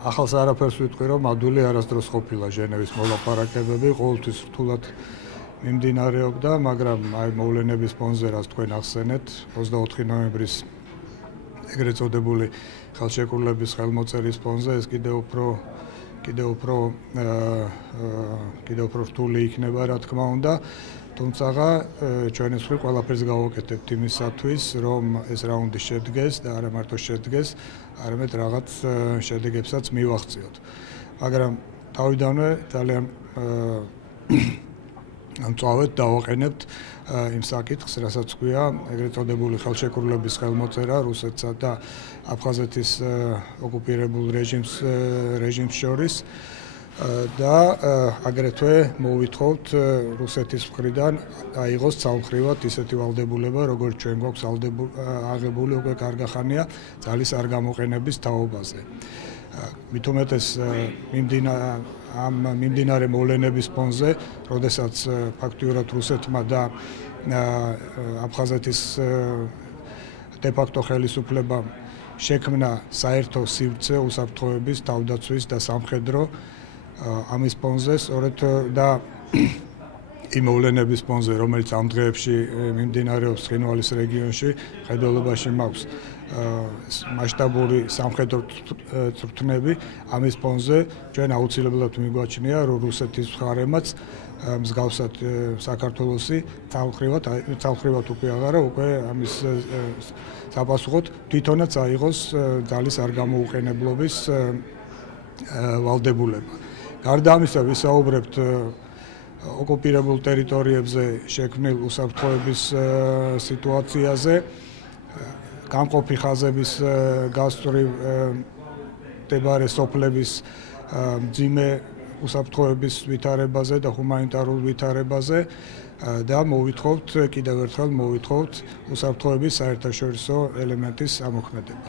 ახალს არაფერს ვიტყვი, რომ ადვილი არასდროს ყოფილა ჟენევის მოლაპარაკებები, ყოველთვის რთულად მიმდინარეობდა, მაგრამ აი მოვლენების ფონზე, რაც თქვენ ახსენეთ, 24 ნოემბრის ეგრეთ წოდებული ხელშეკრულების ხელმოწერის ფონზე ეს კიდევ უფრო რთული იქნება, რა თქმა უნდა. თუმცა ჩვენ ეს ყველაფერს გავაკეთებთ იმისათვის, რომ ეს რაუნდი შედგეს და არა მარტო შედგეს, არამედ რაღაც შედეგებსაც მივაღწიოთ. მაგრამ თავიდანვე ძალიან მწვავედ დავაყენებთ იმ საკითხს, რასაც ქვია ეგრეთ წოდებული ხელშეკრულების ხელმოწერა რუსეთსა და აფხაზეთის ოკუპირებულ რეჟიმს შორის და აგრეთვე მოვითხოვთ რუსეთის მხრიდან აიღოს ცალმხრივად ისეთი ვალდებულება, როგორც ჩვენ გვაქვს აღებული უკვე კარგახანია ძალის არ გამოყენების თაობაზე. მით უმეტეს მიმდინარე მოვლენების ფონზე, როდესაც ფაქტიურად რუსეთმა და აფხაზეთის დე-ფაქტო ხელისუფლებამ შექმნა საერთო სივრცე უსაფრთხოების, თავდაცვის და სამხედრო ამის ფონზე, სწორედ და იმ მოვლენების ფონზე, რომელიც ამ დღეებში მიმდინარეობს ცხინვალის რეგიონში, მხედველობაში მაქვს მასშტაბური სამხედრო წვრთნები, ამის ფონზე ჩვენ აუცილებლად მიგვაჩნია, რომ რუსეთის მხარემაც მსგავსად საქართველოსი ცალმხრივად უკვე აღარა, უკვე ამის საპასუხოდ თვითონაც აიღოს ძალის არ გამოუყენებლობის ვალდებულება. გარდა ამისა, ვისაუბრებთ ოკუპირებულ ტერიტორიებზე შექმნილ უსაფრთხოების სიტუაციაზე, გამყოფი ხაზების გასწვრივ მდებარე სოფლების მძიმე უსაფრთხოების ვითარებაზე და ჰუმანიტარულ ვითარებაზე და კიდევ ერთხელ მოვითხოვთ უსაფრთხოების საერთაშორისო ელემენტის ამოქმედებას.